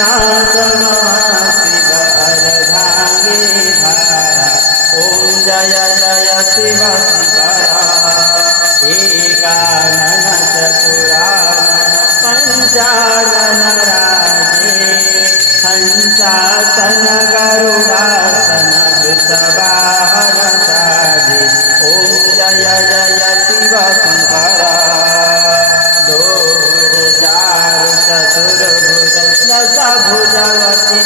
शिव अर्धांगीधारा। ओम जय जय शिव शंकरा। एकानन चतुरानन पंचानन राजे। हंसासन गरुडासन वृषवाहन साजे। ओम जय जय शिव शंकरा। दोर चार चतुर्भुज दशभुजवती